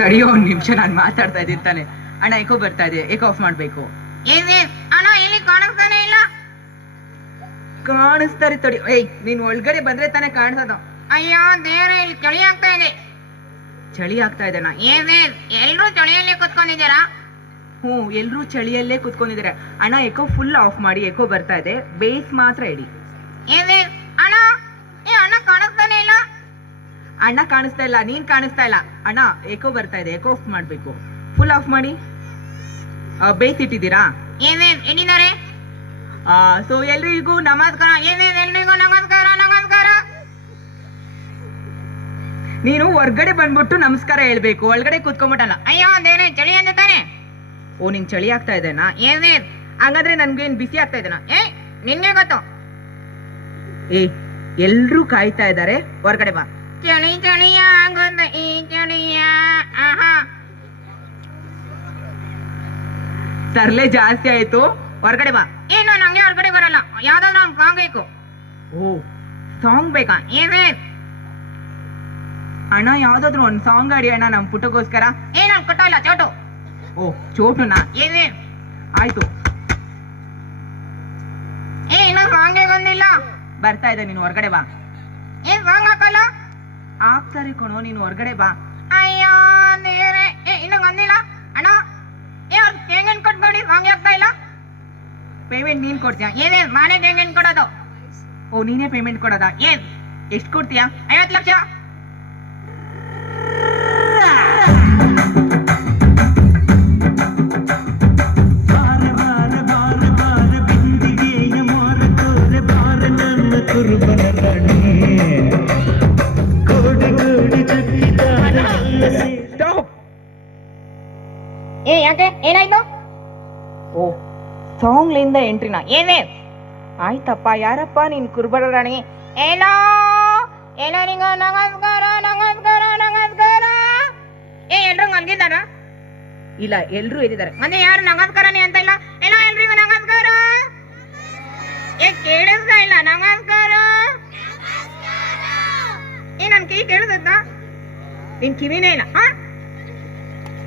ತಡಿಯೋ ಒಂದ್ ನಿಮಿಷ ನಾನು ಮಾತಾಡ್ತಾ ಇದ್ದೀನಿ ತಾನೆ. ಅಣ್ಣ ಏಕೋ ಬರ್ತಾ ಇದೆ. ಏಕೋ ಆಫ್ ಮಾಡ್ಬೇಕು. ಅಣ್ಣ ಎಲ್ಲಿ ಕಾಣಿಸ್ತಾನೆ ಇಲ್ಲ. ಕಾಣಿಸ್ತಾರೆ ತಡಿ. ಏಯ್ ನೀನ್ ಒಳಗಡೆ ಬಂದ್ರೆ ತಾನೇ ಕಾಣಿಸೋದು. ಅಯ್ಯೋ ದೇವ್ರ ಇಲ್ಲಿ ಚಳಿ ಆಗ್ತಾ ಇದೆ. ಚಳಿ ಆಗ್ತಾ ಇದೆ ಅಣ್ಣ. ಏನೇ ಎಲ್ರೂ ಚಳಿಯಲ್ಲೇ ಕುತ್ಕೊಂಡಿದ್ದೀರಾ? ಹ್ಞೂ ಎಲ್ರೂ ಚಳಿಯಲ್ಲೇ ಕುತ್ಕೊಂಡಿದ್ದಾರೆ. ಅಣ್ಣ ಏಕೋ ಫುಲ್ ಆಫ್ ಮಾಡಿ ಏಕೋ ಬರ್ತಾ ಇದೆ. ಬೇಸ್ ಮಾತ್ರ ಇಡಿ. ಏನೇ? ಅಣ್ಣ ಕಾಣಿಸ್ತಾ ಇಲ್ಲ ನೀನ್ ಕಾಣಿಸ್ತಾ ಇಲ್ಲ. ಅಣ್ಣ ಏಕೋ ಬರ್ತಾ ಇದೆ ಏಕೋ ಆಫ್ ಮಾಡ್ಬೇಕು. ಫುಲ್ ಆಫ್ ಮಾಡಿ. ಬೇಯ್ತಿಟ್ಟಿದ್ದೀರಾ ಏನೇ ಎಲ್ಲಿದ್ದಾರೆ ಸೊ ಎಲ್ರಿಗೂ ನಮಸ್ಕಾರ. ಏನೇ ಎಲ್ರಿಗೂ ನಮಸ್ಕಾರ ನಮಸ್ಕಾರ. ನೀನು ಹೊರ್ಗಡೆ ಬಂದ್ಬಿಟ್ಟು ನಮಸ್ಕಾರ ಹೇಳ್ಬೇಕು. ಒಳಗಡೆ ಕುತ್ಕೊಂಡ್ಬಿಟ್ಟಲ್ಲ. ಅಯ್ಯೋ ಏನೇ ಚಳಿ ಅಂತ ತಾನೆ? ಓ ನಿನ್ ಚಳಿ ಆಗ್ತಾ ಇದೆನಾ? ಏನೇ ಹಾಗಾದ್ರೆ ನನ್ಗೇನ್ ಬಿಸಿ ಆಗ್ತಾ ಇದೆನಾ? ಏ ನಿನ್ಗೆ ಗೊತ್ತು? ಏ ಎಲ್ರೂ ಕಾಯ್ತಾ ಇದ್ದಾರೆ ಹೊರ್ಗಡೆ ಬಾ. ಚಳಿ ಚಳಿಯ ಆಗೋದು ಈ ಚಳಿಯ ತರ್ಲೆ ಜಾಸ್ತಿ ಆಯ್ತು. ಹೊರಗಡೆ ಬಾ. ಏನು ನಂಗೆ ಹೊರಗಡೆ ಬರಲ್ಲ. ಯಾವ್ದಾದ್ರು ಒಂದು ಸಾಂಗ್ ಬೇಕು. ಓ ಸಾಂಗ್ ಬೇಕಾ? ಏನೇ ಅಣ್ಣ ಯಾವ್ದಾದ್ರು ಒಂದ್ ಸಾಂಗ್ ಆಡಿ ಅಣ್ಣ ನಮ್ ಪುಟ್ಟಗೋಸ್ಕರ. ಏ ನಾನು ಕೊಟ್ಟಿಲ್ಲ ಚೋಟು. ಓ ಚೋಟುನಾ? ಏನೇ ಆಯ್ತು. ಏ ಇನ್ನು ಸಾಂಗೇ ಬಂದಿಲ್ಲ. ಬರ್ತಾ ಇದೆ ನೀನು ಹೊರಗಡೆ ಬಾ. ಏನ್ ಸಾಂಗ್ ಹಾಕಲ್ಲ? ಆಗ್ತಾರೆ ಕಣೋ, ನೀನು ಹೊರಗಡೆ ಬಾ. ಅಯ್ಯೋ ಏ, ಇನ್ನು ಬಂದಿಲ್ಲ? ಅಣ್ಣ, ಏ, ಅವ್ರು ತೆಂಗಿನ ಕೊಟ್ಬೇಡಿ ಸಾಂಗ್ ಆಗ್ತಾ ಇಲ್ಲ? ಪೇಮೆಂಟ್ ನೀನ್ ಕೊಡ್ತೀಯ? ಏನೇ ಮಾನೇ ತೆಂಗಿನ ಕೊಡೋದು. ಓ, ನೀನೇ ಪೇಮೆಂಟ್ ಕೊಡೋದಾ? ಏನ್ ಎಷ್ಟ್ ಕೊಡ್ತೀಯಾ? ಐವತ್ತು ಲಕ್ಷ. ಏ ಯಾಕೆ ಏನಾಯ್ತು? ಓ ಸಾಂಗ್ ಲಿಂದ ಎಂಟ್ರಿನಾ ಏನೇ? ಆಯ್ತಪ್ಪ ಯಾರಪ್ಪ ನೀನ್ ಕುರ್ಬರ ರಾಣಿ? ಏನೋ? ನಿಂಗ ನಮಸ್ಕಾರ ನಮಸ್ಕಾರ ನಮಸ್ಕಾರ? ಏ ಎಲ್ರು ಮಲ್ಗಿದಾರ ಇಲ್ಲ ಎಲ್ರು ಇದ್ದಾರೆ ಮತ್ತೆ ಯಾರು ನಮಸ್ಕಾರನೇ ಅಂತ ಇಲ್ಲ? ಏನೋ ಎಲ್ರಿಗೂ ನಮಸ್ಕಾರ? ಏ ಕೇಳಿಸ್ತಾ ಇಲ್ಲ. ನಮಸ್ಕಾರ? ಏ ನನ್ ಕೈ ಕೇಳಿಸುತ್ತಾ ನಿನ್ ಕಿವಿನೇ ಇಲ್ಲ. ಹಾ?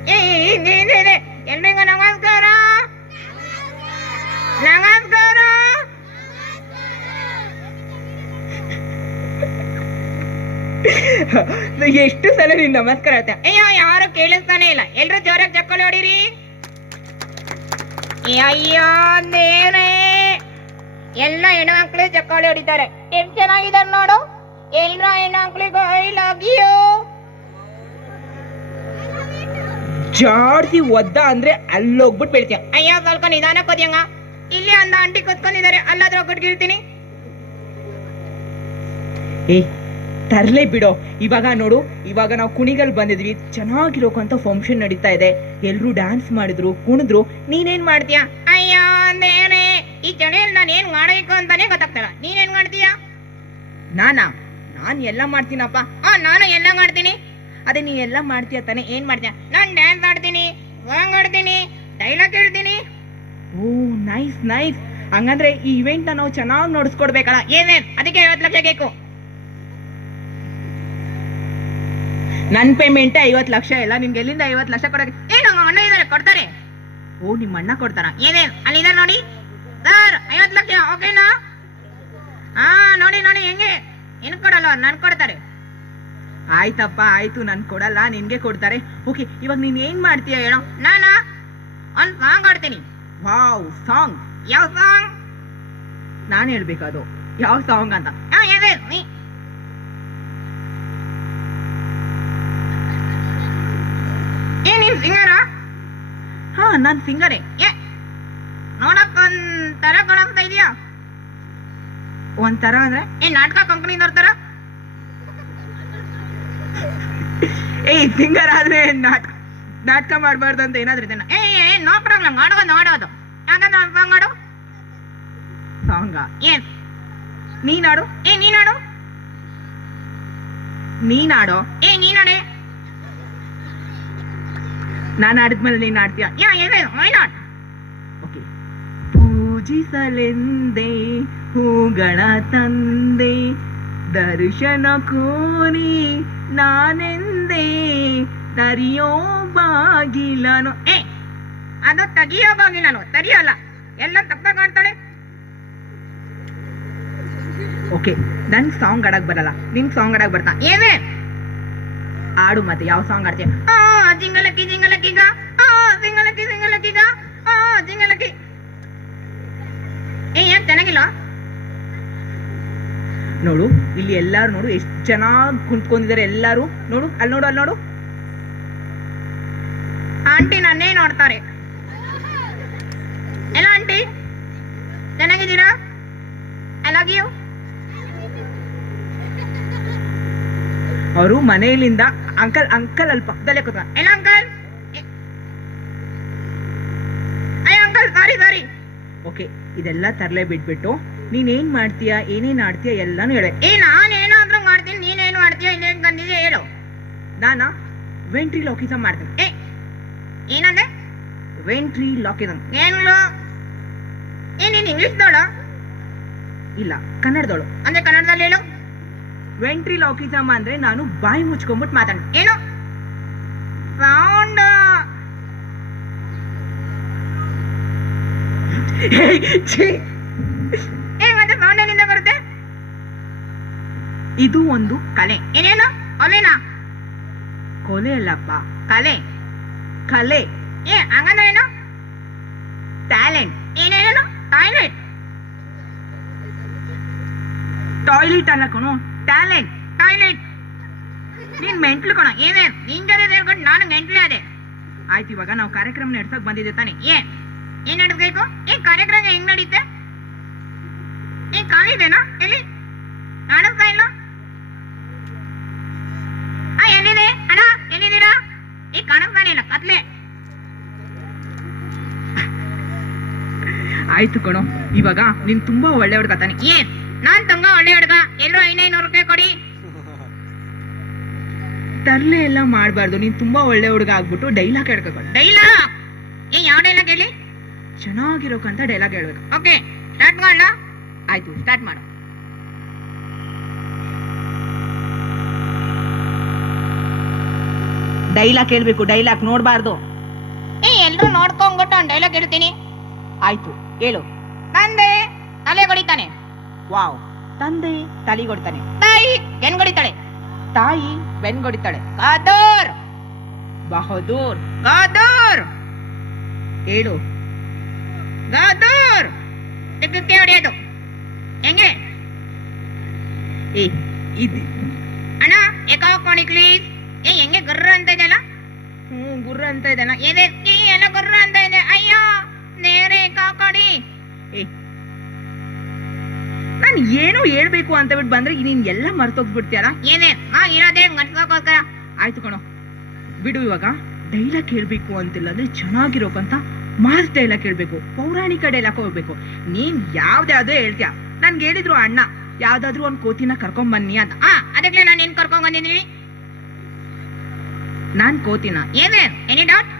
ಏ ಏ, ಏ, ಇದೆ ಎಲ್ರಿಗೂ ನಮಸ್ಕಾರ? ನಮಸ್ಕಾರ. ಎಷ್ಟು ಸಲ ನೀನ್ ನಮಸ್ಕಾರ ಹೇಳ್ತೆ? ಅಯ್ಯೋ ಯಾರು ಕೇಳಿಸ್ತಾನೆ ಇಲ್ಲ. ಎಲ್ರು ಜೋರಾಗಿ ಚಕ್ಕಳಿ ಹೊಡೀರಿ. ಅಯ್ಯೋ ನೇರೇ ಎಲ್ಲ ಹೆಣ್ಮಕ್ಳು ಚಕ್ಕಾಳಿ ಹೊಡಿತಾರೆ. ಎಷ್ಟು ಚೆನ್ನಾಗಿದ್ದಾರೆ ನೋಡು. ಎಲ್ರ ಹೆಣ್ಮಕ್ಳಿಗೂ ಐ ಲವ್ ಯು ಜಾಡ್ಸಿ ಒದ್ದ ಅಂದ್ರೆ ಅಲ್ಲೋಗ್ಬಿಟ್ಟು ಬೀಳ್ತೀಯ. ಅಯ್ಯ ಸ್ವಲ್ಪ ನಿಧಾನ ಕೊದ್ಯಂಗ ಇಲ್ಲಿ ಒಂದು ಆಂಟಿ ಕೂತ್ಕೊಂಡಿದ್ದಾರೆ ಅಲ್ಲಾದ್ರೂ ಹೋಗ್ಬಿಟ್ಟು ಗೀಳ್ತೀನಿ. ಏ ತರ್ಲೇ ಬಿಡೋ. ಇವಾಗ ನೋಡು ಇವಾಗ ನಾವು ಕುಣಿಗಲ್ ಬಂದಿದ್ವಿ. ಚೆನ್ನಾಗಿರೋಕಂತ ಫಂಕ್ಷನ್ ನಡೀತಾ ಇದೆ. ಎಲ್ರು ಡ್ಯಾನ್ಸ್ ಮಾಡಿದ್ರು ಕುಣಿದ್ರು. ನೀನೇನ್ ಮಾಡ್ತೀಯ? ಅಯ್ಯೋ ನೇನೆ ಈ ಚಳಿಯಲ್ಲಿ ನಾನು ಏನ್ ಮಾಡಬೇಕು ಅಂತಾನೆ ಗೊತ್ತಾಗ್ತಲ್ಲ. ನೀನೇನ್ ಮಾಡ್ತೀಯಾ? ನಾನಾ? ನಾನು ಎಲ್ಲ ಮಾಡ್ತೀನಪ್ಪ. ಆ ನಾನು ಎಲ್ಲ ಮಾಡ್ತೀನಿ. ಅದೇ ನೀ ಎಲ್ಲ ಮಾಡ್ತೀಯ ತಾನೆ? ಏನ್ ಮಾಡ್ತೀಯ? ನಾನ್ ಡ್ಯಾನ್ಸ್ ಆಡ್ತೀನಿ ಸಾಂಗ್ ಆಡ್ತೀನಿ ಡೈಲಾಗ್ ಹೇಳ್ತೀನಿ. ಓ ನೈಸ್ ನೈಸ್ ಹಂಗಂದ್ರೆ ಈ ಇವೆಂಟ್ ನಾವು ಚೆನ್ನಾಗಿ ನೋಡಿಸ್ಕೊಡ್ಬೇಕಲ್ಲ? ಏನೇನ್ ಅದಕ್ಕೆ ಐವತ್ತು ಲಕ್ಷ ಬೇಕು. ನನ್ ಪೇಮೆಂಟ್ ಐವತ್ ಲಕ್ಷ ಇಲ್ಲ, ನಿಮ್ಗೆ ಎಲ್ಲಿಂದ ಐವತ್ ಲಕ್ಷ ಕೊಡಕ್ಕೆ? ಏನು ಅಣ್ಣ ಇದಾರೆ, ಕೊಡ್ತಾರೆ. ಓ, ನಿಮ್ಮ ಅಣ್ಣ ಕೊಡ್ತಾರ? ಏನೇನ್ ಅಲ್ಲಿದ್ದಾರೆ ನೋಡಿ. ಸರ್, ಐವತ್ತು ಲಕ್ಷ ಓಕೆನಾ ಹಾ ನೋಡಿ ನೋಡಿ, ಹೆಂಗೆ? ಏನ್ ಕೊಡಲ್ಲ ನನ್ ಕೊಡ್ತಾರೆ. ಆಯ್ತಪ್ಪ ಆಯ್ತು ನನ್ ಕೊಡಲ್ಲ ನಿನ್ಗೆ ಕೊಡ್ತಾರೆ. ಓಕೆ ಇವಾಗ ನೀನ್ ಏನ್ ಮಾಡ್ತೀಯ ಹೇಳೋ. ನಾನಾ? ಒಂದ್ ಸಾಂಗ್ ಆಡ್ತೀನಿ ವಾವ್ ಸಾಂಗ್ ಯಾವ ಸಾಂಗ್ ನಾನ್ ಹೇಳ್ಬೇಕದು ಯಾವ ಸಾಂಗ್ ಅಂತ? ಏ ನೀನ್ ಸಿಂಗರ ಹಾ ನಾನ್ ಸಿಂಗರೇ ಏ ನೋಡಕ್ ಒಂಥರ ತರ ಕಾಣಿಸ್ತಾ ಇದೆಯಾ? ಒಂಥರ ಅಂದ್ರೆ? ಏ ನಾಟಕ ಕಂಪನಿ ತರ? ಏಯ್ ಸಿಂಗರ್ ಆದ್ರೆ ನಾಟಕ ನಾಟಕ ಮಾಡಬಾರ್ದು ಅಂತ ಏನಾದ್ರು ಇದನ್ನ ಏ ನೋ ಪ್ರಾಬ್ಲಮ್ ಆಡೋದು ಆಡೋದು. ಸಾಂಗ್ ಆಡು ಸಾಂಗ ಏನ್? ನೀನ್ ಆಡು ಏ ನೀನಾಡು ನೀನ್ ಆಡೋ ಏ ನೀನಾಡೆ ನಾನ್ ಆಡಿದ್ಮೇಲೆ ನೀನ್ ಆಡ್ತೀಯ ಯಾ ಏನೇ ವೈ ನಾಟ್ ಓಕೆ ಪೂಜಿಸಲೆಂದೇ, ಹೂಗಳ ತಂದೆ ದರ್ಶನ ಕೋರಿ ನಾನೆಂದೇ? ತರಿಯೋ ಬಾಗಿಲನು. ಏ, ಅದು ತೆಗಿಯೋ ಬಾಗಿಲನು. ತರಿಯಲ್ಲ. ಎಲ್ಲ ತಪ್ಪ ಕಾಣ್ತಾಳೆ. ಓಕೆ, ನನ್ ಸಾಂಗ್ ಆಡಕ್ ಬರಲ್ಲ. ನಿನ್ ಸಾಂಗ್ ಆಡಕ್ ಬರ್ತಾ. ಏನೇ? ಆಡು ಮತ್ತೆ, ಯಾವ ಸಾಂಗ್ ಆಡ್ತೀಯ ಆ, ಜಿಂಗಲಕ್ಕಿ ಜಿಂಗಲಕ್ಕಿಗ ಆ, ಜಿಂಗಲಕ್ಕಿ ಜಿಂಗಲಕ್ಕಿಗ ನೋಡು, ಇಲ್ಲಿ ಎಲ್ಲಾರು ನೋಡು, ಎಷ್ಟು ಚೆನ್ನಾಗಿ ಕುಂತ್ಕೊಂಡಿದ್ದಾರೆ ಎಲ್ಲಾರು. ನೋಡು, ಅಲ್ಲಿ ನೋಡು ಅಲ್ಲಿ ನೋಡು. ಆಂಟಿ ನನ್ನೇ ನೋಡ್ತಾರೆ. ಎಲ್ಲ ಆಂಟಿ, ಚೆನ್ನಾಗಿದ್ದೀರಾ? ಎಲ್ಲಾಗಿಯೋ ಅವರು ಮನೆಯಲ್ಲಿಂದ ಅಂಕಲ್ ಅಂಕಲ್ ಅಲ್ಲಿ ಪಕ್ಕದಲ್ಲೇ ಕೂತ ಎಲ್ಲ ಅಂಕಲ್? ಅಯ್ಯ ಅಂಕಲ್ ಸಾರಿ ಸಾರಿ ಓಕೆ, ಇದೆಲ್ಲ ತರಲೆ ಬಿಟ್ಬಿಟ್ಟು ನೀನ್ ಏನ್ ಮಾಡ್ತೀಯಾ? ಏನೇನ್ ಆಡ್ತೀಯಾ? ಎಲ್ಲಾನು ಹೇಳ. ಏ ನಾನೇನಾದ್ರೂ ಮಾಡ್ತೀನಿ. ನೀನೇನು ಮಾಡ್ತೀಯಾ ಇನ್ನೇನ್ ಬಂದಿದೆ ಹೇಳು. ನಾನಾ? ವೆಂಟ್ರಿ ಲಾಕಿಸಮ್ ಮಾಡ್ತೀನಿ. ಏ ಏನಂದೆ? ವೆಂಟ್ರಿ ಲಾಕಿಸಮ್ ಏನು ಏ ನೀನ್ ಇಂಗ್ಲಿಷ್ ದೋಳ? ಇಲ್ಲ ಕನ್ನಡದವಳು ಅಂದ್ರೆ ಕನ್ನಡದಲ್ಲಿ ಹೇಳು. ವೆಂಟ್ರಿ ಲಾಕಿಸಮ್ ಅಂದ್ರೆ ನಾನು ಬಾಯಿ ಮುಚ್ಕೊಂಡ್ಬಿಟ್ಟು ಮಾತಾಡ ಏನು? ಸೌಂಡ್ ಏ ಮತ್ತೆ ಸೌಂಡ್ ಎಲ್ಲಿಂದ ಬರುತ್ತೆ ಇದು ಒಂದು ಕಲೆ. ಏನೇನು? ಅವೇನಾ ಕೊಲೆ ಅಲ್ಲಪ್ಪ ಕಲೆ. ಕಲೆ. ಏ ಹಂಗಂದ್ರೆ ಏನು ಟ್ಯಾಲೆಂಟ್ ಏನೇನೋ ಟಾಯ್ಲೆಟ್ ಟಾಯ್ಲೆಟ್ ಅಲ್ಲ ಕಣೋ. ಟ್ಯಾಲೆಂಟ್ ಟಾಯ್ಲೆಟ್ ನೀನ್ ಮೆಂಟ್ಲು ಕಣ. ಏನೇ? ನಿನ್ ಜೊತೆ ಸೇರ್ಕೊಂಡು ನಾನು ಮೆಂಟ್ಲೇ ಅದೇ. ಆಯ್ತು ಇವಾಗ ನಾವು ಕಾರ್ಯಕ್ರಮ ನಡ್ಸಕ್ ಬಂದಿದ್ದೆ ತಾನೆ. ಏ ಏನ್ ನಡೆಸ್ಬೇಕು? ಏ ಕಾರ್ಯಕ್ರಮ ಹೆಂಗ್ ನಡೀತೆ? ಏ ಖಾಲಿ ಇದೆನಾ? ಎಲ್ಲಿ? ಕಾಣಿಸ್ತಾ ಇಲ್ಲ ಇಲ್ಲ ಕತ್ಲೆ ಆಯ್ತು ಕಣೋ ಇವಾಗ ನಿನ್ ತುಂಬಾ ಒಳ್ಳೆ ಹುಡುಗ ತಾನೆ. ಏ ನಾನ್ ತಂಗ ಒಳ್ಳೆ ಹುಡುಗ ಎಲ್ಲರೂ ಐನೈನೂರು ರೂಪಾಯಿ ಕೊಡಿ. ತರ್ಲೆ ಎಲ್ಲ ಮಾಡಬಾರ್ದು ನೀನ್ ತುಂಬಾ ಒಳ್ಳೆ ಹುಡುಗ ಆಗ್ಬಿಟ್ಟು ಡೈಲಾಗ್ ಹೇಳ್ಬೇಕು ಡೈಲಾಗ್? ಏ ಯಾವ ಡೈಲಾಗ್ ಹೇಳಿ? ಚೆನ್ನಾಗಿರೋಕಂತ ಡೈಲಾಗ್ ಹೇಳ್ಬೇಕು. ಓಕೆ ಸ್ಟಾರ್ಟ್ ಮಾಡೋಣ ಆಯ್ತು ಸ್ಟಾರ್ಟ್ ಮಾಡು. ಡೈಲಾಗ್ ಹೇಳ್ಬೇಕು ಡೈಲಾಗ್ ನೋಡ್ಬಾರ್ದು. ಏ ಎಲ್ರು ನೋಡ್ಕೊಂಡ್ಬಿಟ್ಟು ಒಂದು ಡೈಲಾಗ್ ಹೇಳ್ತೀನಿ. ಆಯ್ತು ಹೇಳು. ತಂದೆ ತಲೆ ಹೊಡಿತಾನೆ ವಾವ್ ತಂದೆ ತಲಿಗೊಡ್ತಾನೆ ತಾಯಿ ಹೆಣ್ಗೊಡಿತಾಳೆ ತಾಯಿ ಬೆನ್ಗೊಡಿತಾಳೆ ಕಾದೋರ್ ಬಹದೂರ್ ಗಾದೋರ್ ಹೇಳು. ಗಾದೂರ್ ತೆಗ್ಗಕ್ಕೆ ಹೊಡೆಯೋದು ಹೆಂಗೆ? ಏ ಇದು ಅಣ್ಣ ಎಕ್ಕ ಹಾಕೊಳ್ಳಿ ಪ್ಲೀಸ್ ಏ, ಹೆಂಗೆ ಗುರ್ರ ಅಂತ ಇದೆಯಲ್ಲ? ಹ್ಞೂ, ಗುರ್ರ ಅಂತ ಇದೆಯಲ್ಲ. ಏನೇ ಈ ಎಲ್ಲ ಗುರ್ರ ಅಂತ ಇದೆ. ಅಯ್ಯೋ, ನೇರೆ ಕಾಕಡಿ. ಏ. ನಾನು ಏನೋ ಹೇಳ್ಬೇಕು ಅಂತ ಬಿಟ್ಟು ಬಂದ್ರೆ ನೀನ್ ಎಲ್ಲ ಮರ್ತೋಗ್ಬಿಡ್ತೀಯಲ್ಲ? ಏನೇ ಹಾ, ಇರೋದೇ ಮರ್ತೋಗೋಸ್ಕರ. ಆಯ್ತು ಕಣೋ. ಬಿಡು ಇವಾಗ. ಡೈಲಾಗ್ ಹೇಳ್ಬೇಕು ಅಂತಿಲ್ಲ ಅಂದ್ರೆ ಚೆನ್ನಾಗಿರೋಕಂತ ಮಾರ್ ಡೈಲಾಗ್ ಹೇಳ್ಬೇಕು. ಪೌರಾಣಿಕ ಡೈಲಾಗ್ ಹೋಗ್ಬೇಕು. ನೀನ್ ಯಾವ್ದ್ಯಾವ್ದೋ ಹೇಳ್ತೀಯ. ನನ್ಗೆ ಹೇಳಿದ್ರು ಅಣ್ಣ, ಯಾವ್ದಾದ್ರು ಒಂದ್ ಕೋತಿನ ಕರ್ಕೊಂಡ್ ಬನ್ನಿ ಅಂತ. ಆ, ಅದಕ್ಕೆ ನಾನು ಏನ್ ಕರ್ಕೊಂಡ್ ಬಂದಿದ್ದೀನಿ ನಾನ್ ಕೋತಿನ. ಏನೇ? ಎನಿ ಡೌಟ್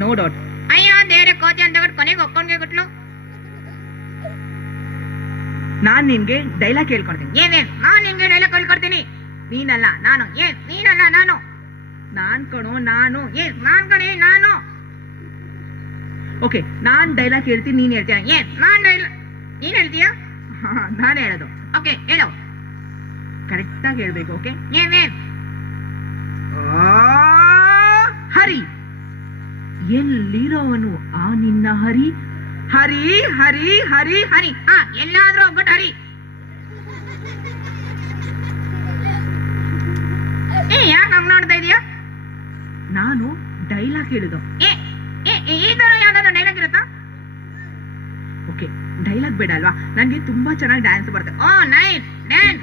ನೋ ಡೌಟ್ ಅಯ್ಯೋ ದೇವ್ರೆ ಕೋತಿ ಅಂತ ಕೊಟ್ಟು ಕೊನೆಗೆ ಒಕ್ಕೊಂಡ್ಗೆ ಕೊಟ್ಲು ನಾನ್ ನಿನ್ಗೆ ಡೈಲಾಗ್ ಹೇಳ್ಕೊಡ್ತೀನಿ. ಏನೇ? ನಾನ್ ನಿನ್ಗೆ ಡೈಲಾಗ್ ಹೇಳ್ಕೊಡ್ತೀನಿ. ನೀನಲ್ಲ ನಾನು. ಏ ನೀನಲ್ಲ ನಾನು. ನಾನ್ ಕಣೋ ನಾನು. ಏ ನಾನ್ ಕಣೆ ನಾನು. ಓಕೆ ನಾನ್ ಡೈಲಾಗ್ ಹೇಳ್ತೀನಿ ನೀನ್ ಹೇಳ್ತೀಯ? ಏ ನಾನ್ ಡೈಲಾಗ್ ನೀನ್ ಹೇಳ್ತೀಯಾ? ನಾನು ಹೇಳೋದು. ಓಕೆ ಹೇಳು. ಕರೆಕ್ಟಾಗಿ ಹೇಳ್ಬೇಕು ಓಕೆ ಏನೇ? ಹರಿ. ಎಲ್ಲಿರೋವನು ಆ ನಿನ್ನ ಹರಿ? ಹರಿ ಹರಿ ಹರಿ ಹರಿ. ಹಾ ಎಲ್ಲಾದ್ರೂ ಒಬ್ಬ ಹರಿ. ಏ ಯಾಕೆ ಹಂಗ್ ನೋಡ್ತಾ ಇದೀಯಾ? ನಾನು ಡೈಲಾಗ್ ಹೇಳಿದು ಏ ಏ ಏ, ಈ ತರ ಯಾವ್ದಾದ್ರು ಡೈಲಾಗ್ ಇರುತ್ತಾ? ಓಕೆ ಡೈಲಾಗ್ ಬೇಡ ಅಲ್ವಾ? ನನಗೆ ತುಂಬಾ ಚೆನ್ನಾಗಿ ಡ್ಯಾನ್ಸ್ ಬರುತ್ತೆ. ಓ ನೈಸ್ ಡ್ಯಾನ್ಸ್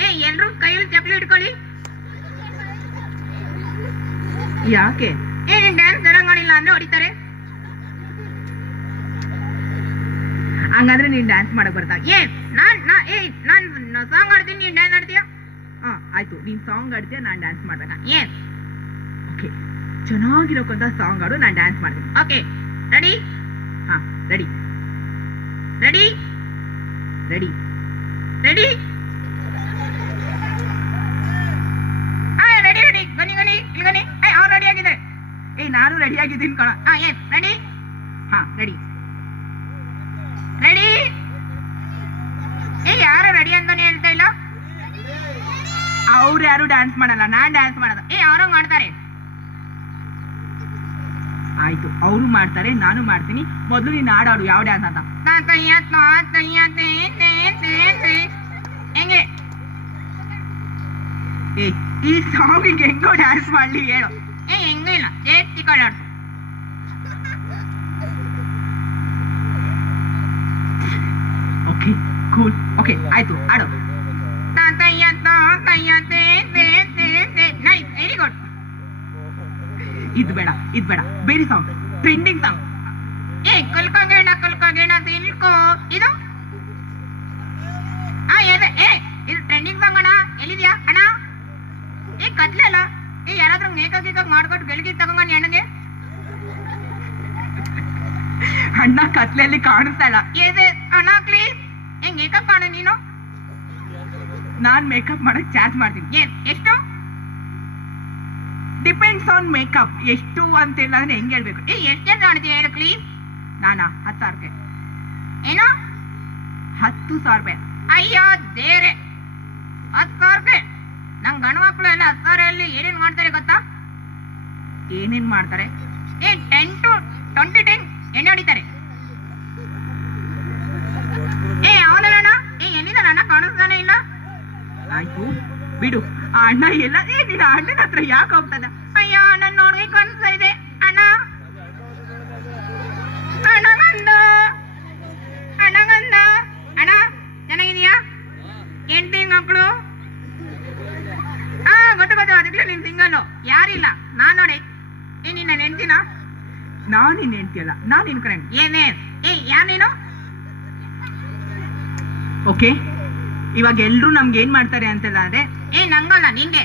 ಏ ಎಲ್ಲರೂ ಕೈಯಲ್ಲಿ ಚಪ್ಪಲಿ ಇಟ್ಕೊಳ್ಳಿ ಯಾಕೆ? ಏ ನೀನ್ ಡ್ಯಾನ್ಸ್ ತರಂಗಿಲ್ಲ ಅಂದ್ರೆ ಹೊಡಿತಾರೆ? ಹಂಗಂದ್ರೆ ನೀನ್ ಡ್ಯಾನ್ಸ್ ಮಾಡಕ್ ಬರ್ತಾ ಏ, ನಾನ್, ನಾ, ಏ, ನಾನ್ ಸಾಂಗ್ ಆಡ್ತೀನಿ ನೀನ್ ಡ್ಯಾನ್ಸ್ ಆಡ್ತೀಯಾ ಹಾ, ಆಯ್ತು. ನೀನ್ ಸಾಂಗ್ ಆಡ್ತೀಯ ನಾನ್ ಡ್ಯಾನ್ಸ್ ಮಾಡ್ಬೇಕಾ? ಏ ಓಕೆ ಚೆನ್ನಾಗಿರೋಕಂತ ಸಾಂಗ್ ಆಡು ನಾನ್ ಡ್ಯಾನ್ಸ್ ಮಾಡ್ತೀನಿ. ಓಕೆ ರೆಡಿ ಹಾ ready ready ready ready ready ready Ghani ಗನಿ ನಾನು ರೆಡಿ ಆಗಿದ್ದೀನಿ ಕಣ. ಹಾ ಏನ್ ರೆಡಿ ಹಾ ರೆಡಿ ರೆಡಿ ಏ, ಯಾರು ರೆಡಿ ಅಂತಾನೆ ಹೇಳ್ತಾ ಇಲ್ಲ? ಅವ್ರು ಯಾರು ಡ್ಯಾನ್ಸ್ ಮಾಡಲ್ಲ, ನಾನ್ ಡ್ಯಾನ್ಸ್ ಮಾಡಲ್ಲ ಏ, ಅವ್ರಂಗ್ ಮಾಡ್ತಾರೆ. ಆಯ್ತು, ಅವರು ಮಾಡ್ತಾರೆ, ನಾನು ಮಾಡ್ತೀನಿ. ಮೊದಲು ನೀನು ಹಾಡಾಡು ಯಾವ ಡ್ಯಾನ್ಸ್ ಅಂತ. ಏ, ಈ ಸಾಂಗಿಗೆ ಹೆಂಗೋ ಡ್ಯಾನ್ಸ್ ಮಾಡ್ಲಿ, ಹೇಳು. ಏ ಇಲ್ಲ ಸೇರ್ತಿ ಕಳಾಡ್ತು ಓಕೆ ಕೂಲ್ ಓಕೆ ಆಯ್ತು ಆಡು. ತಾತಯ್ಯ ತಾತಯ್ಯ ತೇ ತೇ ತೇ ತೇ ನೈಸ್ ವೆರಿ ಗುಡ್ ಇದು ಬೇಡ ಇದು ಬೇಡ. ಬೇರೆ ಸಾಂಗ್ ಟ್ರೆಂಡಿಂಗ್ ಸಾಂಗ್ ಏ ಕಲ್ಕೋಗೇಣ ಕಲ್ಕೋಗೇಣ ತಿಳ್ಕೋ ಇದು? ಏದೆ ಏ ಇದು ಟ್ರೆಂಡಿಂಗ್ ಸಾಂಗ್ ಅಣ್ಣ. ಎಲ್ಲಿದ್ಯಾ ಅಣ್ಣ? ಏ ಕತ್ಲಲ್ಲ? ಯಾರಾದ್ರೂ ಮೇಕ ಗೀಕ ಮಾಡ್ಕೊಟ್ಟು ಬೆಳಗ್ಗೆ ತಗೊಂಬನ್ನಿ ಅಣ್ಣಗೆ. ಅಣ್ಣ ಕತ್ಲೆಯಲ್ಲಿ ಕಾಣಿಸ್ತಾ ಇಲ್ಲ. ಏದೆ ಅಣ್ಣ ಪ್ಲೀಸ್ ಹೆಂಗ್ ಮೇಕಪ್ ಮಾಡು ನೀನು? ನಾನ್ ಮೇಕಪ್ ಮಾಡಕ್ ಚಾರ್ಜ್ ಮಾಡ್ತೀನಿ. ಏ ಎಷ್ಟು? ಡಿಪೆಂಡ್ಸ್ ಆನ್ ಮೇಕಪ್ ಎಷ್ಟು ಅಂತ ಇಲ್ಲ ಅಂದ್ರೆ ಹೆಂಗ್ ಹೇಳ್ಬೇಕು? ಏ ಎಷ್ಟು ಕಾಣ್ತೀಯ ಹೇಳು ಪ್ಲೀಸ್ ನಾನಾ? ಹತ್ತು ಸಾವಿರ ರೂಪಾಯಿ. ಏನೋ? ಹತ್ತು ಸಾವಿರ ರೂಪಾಯಿ. ಅಯ್ಯೋ ದೇರೆ ಹತ್ತು ಸಾವಿರ ರೂಪಾಯಿ. ನಂಗೆ ಗಂಡು ಮಕ್ಕಳು ಎಲ್ಲ ಹತ್ತಾರಲ್ಲಿ ಏನೇನ್ ಮಾಡ್ತಾರೆ ಗೊತ್ತಾ? ಏನೇನ್ ಮಾಡ್ತಾರೆ? ಏ ಟೆನ್ ಟು ಟ್ವೆಂಟಿ ಟೆನ್ ಎಣ್ಣೆ ಹೊಡಿತಾರೆ. ಏ ಅವನಲ್ಲ ಏ ಎಲ್ಲಿಂದ ನನ್ನ ಕಾಣಿಸ್ತಾನೆ ಇಲ್ಲ. ಆಯ್ತು ಬಿಡು. ಆ ಅಣ್ಣ ಎಲ್ಲ ಏ ನಿನ್ನ ಅಣ್ಣನ ಹತ್ರ ಯಾಕೆ ಹೋಗ್ತದ ಅಯ್ಯೋ ನನ್ನ ನೋಡ್ಬೇಕು ಕಾಣಿಸ್ತಾ ಇದೆ. ಅಣ್ಣ. ಅಣ್ಣಗಂದ ಅಣ್ಣಗಂದ ಅಣ್ಣ ಚೆನ್ನಾಗಿದೀಯಾ ಹೆಂಡತಿ ಮಕ್ಕಳು ಹಾ ಗೊತ್ತು ಗೊತ್ತು ಅದಕ್ಕೆ ನೀನ್ ಯಾರಿಲ್ಲ. ನಾನ್ ನೋಡಿ. ಏ ನಿನ್ನ ನೆನ್ಸಿನ ನಾನ್ ನಿನ್ ಹೆಂಡ್ತಿಯಲ್ಲ ನಾನ್ ನಿನ್ನ ಫ್ರೆಂಡ್ ಏನೇ ಏ ಯಾನೇನು ಓಕೆ ಇವಾಗ ಎಲ್ಲರೂ ನಮ್ಗೆ ಏನ್ ಮಾಡ್ತಾರೆ ಅಂತೆಲ್ಲ ಅಂದ್ರೆ ಏ ನಂಗಲ್ಲ ನಿಂಗೆ.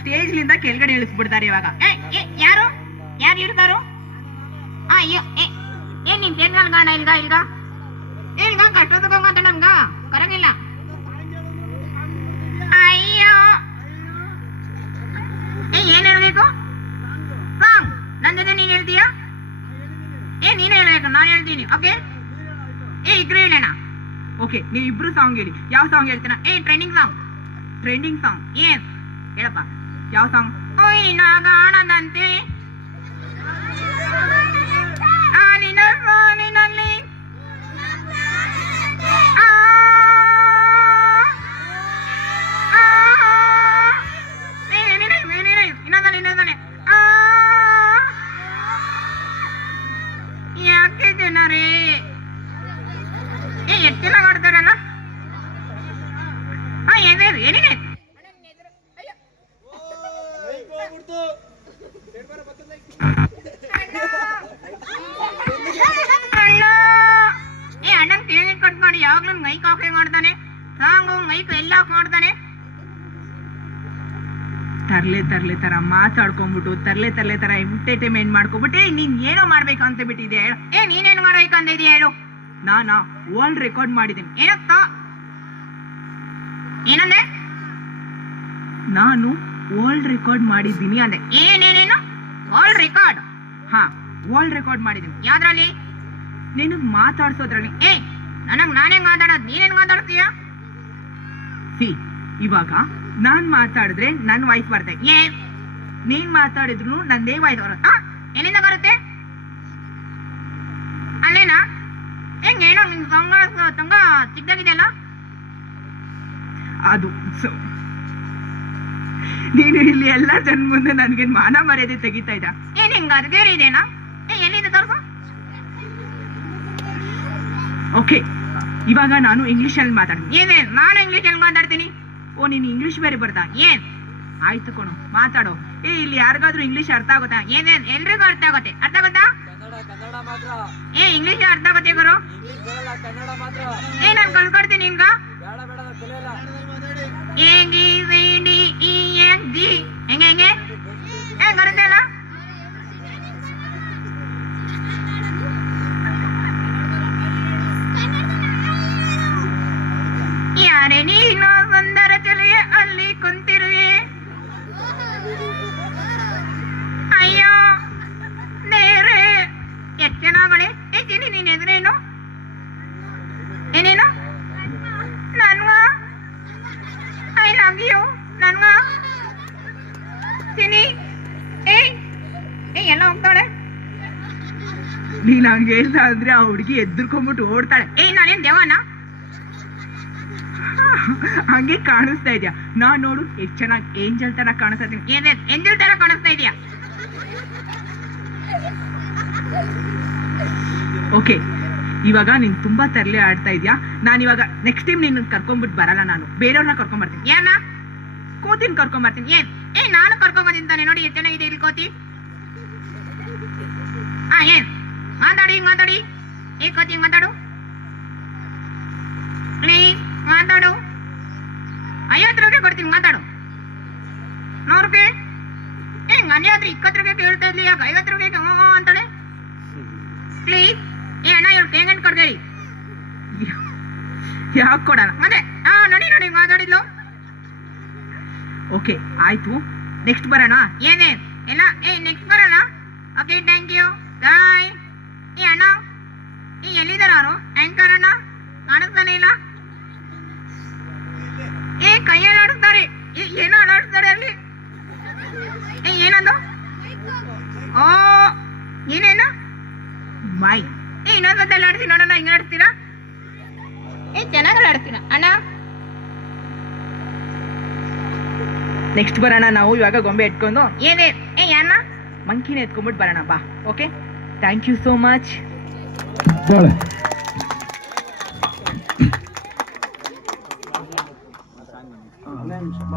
ಸ್ಟೇಜ್ಲಿಂದ ಕೆಳಗಡೆ ಇಳಿಸ್ಬಿಡ್ತಾರೆ ಇವಾಗ. ಏ ಏ ಯಾರು? ಯಾರು ಇರ್ತಾರು ಆ ಅಯ್ಯೋ ಏ ಏ ನಿನ್ ತೇನ್ಗಾಲ ಗಾಣ ಇಲ್ಗ ಇಲ್ಗ? ಏನ್ಗ ತಗೊಂಬಂತ ನಮ್ಗ. ಕರಂಗಿಲ್ಲ. ಅಯ್ಯೋ. ಏ ಏನ್ ಹೇಳ್ಬೇಕು? ನನ್ ಜೊತೆ ನೀನ್ ಹೇಳ್ತೀಯಾ? ಏ, ನೀನೇ ಹೇಳ್ಬೇಕು. ನಾನು ಹೇಳ್ತೀನಿ. ಓಕೆ ಏ, ಇಬ್ರು ಹೇಳೋಣ. ಓಕೆ ನೀವು ಇಬ್ರು ಸಾಂಗ್ ಹೇಳಿ. ಯಾವ ಸಾಂಗ್ ಹೇಳ್ತೀರಾ? ಏ ಟ್ರೆಂಡಿಂಗ್ ಸಾಂಗ್ ಟ್ರೆಂಡಿಂಗ್ ಸಾಂಗ್ ಏನ್ ಹೇಳಪ್ಪ. ಯಾವ ಸಾಂಗ್ ಒಯ್ನ ಗಾಣದಂತೆ ಇನ್ನೊಂದನೆ. ಆ, ಯಾಕೆ ಜನರೇ? ಏ ಎತ್ತಿನ ಚೆನ್ನಾಗಿ ಆಡ್ತಾರಲ್ಲ ಹಾ ಅಣ್ಣ! ಏ ಅಣ್ಣನ್ ಕೇಳಿ ಕಟ್ ಮಾಡಿ ಯಾವಾಗ್ಲೂ ಮೈಕ್ ಆಫ್ ಮಾಡ್ತಾನೆ. ಸಾಂಗ್ ಮೈಕ್ ಎಲ್ಲ ಆಫ್ ಮಾಡ್ತಾನೆ. ತರ್ಲೆ ತರ್ಲೆ ತರ ಮಾತಾಡ್ಕೊಂಡ್ಬಿಟ್ಟು, ತರ್ಲೆ ತರ್ಲೆ ತರ ಎಂಟರ್ಟೈನ್ಮೆಂಟ್ ಮಾಡ್ಕೊಬಿಟ್ಟು ಏ ನೀನ್ ಏನೋ ಮಾಡ್ಬೇಕು ಅಂತ ಬಿಟ್ಟಿದೆ ಏ ನೀನೇನ್ ಮಾಡ್ಬೇಕು ಅಂದಿದ್ಯಾ ಹೇಳು? ನಾನಾ ವರ್ಲ್ಡ್ ರೆಕಾರ್ಡ್ ಮಾಡಿದ್ದೀನಿ. ಏನಕ್ಕ? ಏನಂದೆ? ನಾನು ವರ್ಲ್ಡ್ ರೆಕಾರ್ಡ್ ಮಾಡಿದ್ದೀನಿ ಅಂದೆ. ಏನೇನೇನು? ವರ್ಲ್ಡ್ ರೆಕಾರ್ಡ್ ಹಾ ವರ್ಲ್ಡ್ ರೆಕಾರ್ಡ್ ಮಾಡಿದ್ದೀನಿ. ಯಾವ್ದ್ರಲ್ಲಿ? ನಿನಗ್ ಮಾತಾಡ್ಸೋದ್ರಲ್ಲಿ. ಏ ನನಗ್ ನಾನೇ ಮಾತಾಡೋದು, ನೀನೇನ್ ಮಾತಾಡ್ತೀಯ? ಸಿ, ಇವಾಗ ನಾನ್ ಮಾತಾಡಿದ್ರೆ ನನ್ ವಾಯ್ಸ್ ಬರುತ್ತೆ. ಏ, ನೀನ್ ಮಾತಾಡಿದ್ರು ನಂದೇ ವಾಯ್ಸ್ ಬರುತ್ತೆ ಎಲ್ಲಿಂದ ಬರುತ್ತೆ? ಅಲ್ಲೇನಾ? ಹೆಂಗ್ ಏನೋ ನಿನ್ ತಂಗ ತಂಗ ಚಿಕ್ಕದಾಗಿದೆಯಲ್ಲ? ಅದು, ಸೊ, ನೀನು ಇಲ್ಲಿ ಎಲ್ಲ ಜನ ಮುಂದೆ ನನ್ಗೆ ಮಾನ ಮರ್ಯಾದೆ ತೆಗಿತಾ ಇದ್ದ. ಏನ್ ಹಿಂಗ ಅದ್ಗೇರಿ ಇದೆನಾ? ಏ ಏನಿದೆ ತೋರ್ಸು? ಓಕೆ ಇವಾಗ ನಾನು ಇಂಗ್ಲಿಷ್ ಅಲ್ಲಿ ಮಾತಾಡ್ತೀನಿ. ಏನೇ, ನಾನು ಇಂಗ್ಲಿಷ್ ಇಂಗ್ಲೀಷಲ್ಲಿ ಮಾತಾಡ್ತೀನಿ. ಓ ನೀನು ಇಂಗ್ಲಿಷ್ ಬೇರೆ ಬರ್ತಾ ಏನ್? ಆಯ್ತು ಕಣು ಮಾತಾಡೋ. ಏ ಇಲ್ಲಿ ಯಾರಿಗಾದ್ರೂ ಇಂಗ್ಲಿಷ್ ಅರ್ಥ ಆಗುತ್ತಾ? ಏನೇನ್ ಎಲ್ರಿಗೂ ಅರ್ಥ ಆಗುತ್ತೆ. ಅರ್ಥ ಆಗುತ್ತಾ? ಏ ಇಂಗ್ಲಿಷ್ ಅರ್ಥ ಆಗುತ್ತೆ ಗುರು. ಏ ನಾನು ಕಲ್ಕೊಡ್ತೀನಿ ನಿಮ್ಗ ಬೇಡ ಬೇಡ ನಾನ್ ಕಲಿಯಲ್ಲ. A G V D E F G. ಹೆಂಗೆ ಹೆಂಗೆ? ಏ ಬರುತ್ತೆ ಅಲ್ಲ? ಹಂಗೆ ಹೇಳ್ತಾ ಅಂದ್ರೆ ಆ ಹುಡುಗಿ ಎದ್ದುರ್ಕೊಂಡ್ಬಿಟ್ಟು ಓಡ್ತಾಳೆ. ಏ ನಾನೇನ್ ದೇವನ? ಹಂಗೆ ಕಾಣಿಸ್ತಾ ಇದೆಯಾ? ನಾನ್ ನೋಡು ಎಷ್ಟು ಚೆನ್ನಾಗಿ ಏಂಜಲ್ ತರ ಕಾಣಿಸ್ತಾ ಇದೀನಿ ಏನೇ ಎಂಜಲ್ ತರ ಕಾಣಿಸ್ತಾ ಇದೆಯಾ? ಓಕೆ ಇವಾಗ ನೀನ್ ತುಂಬಾ ತರಲೆ ಆಡ್ತಾ ಇದ್ಯಾ? ನಾನು ಇವಾಗ ನೆಕ್ಸ್ಟ್ ಟೈಮ್ ನಿನ್ನ ಕರ್ಕೊಂಡ್ಬಿಟ್ಟು ಬರಲ್ಲ ನಾನು. ಬೇರೆಯವ್ರನ್ನ ಕರ್ಕೊಂಡ್ ಬರ್ತೀನಿ ಏನ ಕೋತಿನ ಕರ್ಕೊಂಡ್ ಬರ್ತೀನಿ ಏನ್ ಏ ನಾನು ಕರ್ಕೊಂಡ್ ಬಂದಿದ್ದಾನೆ ನೋಡಿ ಎಷ್ಟು ಇದೆ ಇಲ್ಲಿ ಕೋತಿ? ಹಾ ಏನ್? ಮಾತಾಡಿ ಮಾತಾಡಿ. ಹಿಂಗ್ ಮಾತಾಡು. ಪ್ಲೀಸ್ ಮಾತಾಡು. ಐವತ್ತು ರೂಪಾಯಿ ಕೊಡ್ತೀನಿ ಮಾತಾಡು. ನೂರು ರೂಪಾಯಿ. ಏ ಮನೆ ಹತ್ರ ಇಪ್ಪತ್ತು ರೂಪಾಯಿ ಕೇಳ್ತಾ ಇದ್ಲಿ ಯಾಕೆ ಐವತ್ತು ರೂಪಾಯಿ ಹ್ಞೂ ಅಂತಾಳೆ? ಪ್ಲೀಸ್ ಏ ಅಣ್ಣ ಇವ್ರು ಪೇಮೆಂಟ್ ಕೊಡ್ಬೇಡಿ. ಯಾಕೆ ಕೊಡಲ್ಲ? ಮತ್ತೆ ಹಾ ನೋಡಿ ನೋಡಿ ಮಾತಾಡಿದ್ಲು. ಓಕೆ ಆಯ್ತು. ನೆಕ್ಸ್ಟ್ ಬರೋಣ? ಏನೇ? ಎಲ್ಲ ಏ ನೆಕ್ಸ್ಟ್ ಬರೋಣ. ಓಕೆ ಥ್ಯಾಂಕ್ ಯು ಬಾಯ್ ಏ ಅಣ್ಣ ಏ ಎಲ್ಲಿದ್ದಾರೆ ಆಂಕರ್ ಅಣ್ಣ ಕಾಣಿಸ್ತಾನೆ ಇಲ್ಲ? ಏ ಕೈಯಲ್ಲಿ ಆಡಿಸ್ತಾರೆ ಏನು ಏನೋ ಆಡಿಸ್ತಾರೆ ಅಲ್ಲಿ? ಏ ಏನಂದು? ಓ ಏನೇನು? ಬಾಯ್. ಏ ಇನ್ನೊಂದ್ಸಲ ಆಡ್ತೀನಿ ನೋಡೋಣ ಹಿಂಗೆ ಆಡ್ತೀರಾ ಏ ಚೆನ್ನಾಗಲ್ಲ ಆಡ್ತೀನ ಅಣ್ಣ. ನೆಕ್ಸ್ಟ್ ಬರೋಣ ನಾವು ಇವಾಗ ಗೊಂಬೆ ಇಟ್ಕೊಂಡು ಏನೇ? ಏ ಅಣ್ಣ. ಮಂಕಿನ ಎತ್ಕೊಂಡ್ಬಿಟ್ಟು ಬರೋಣ ಬಾ okay thank you so much Dale.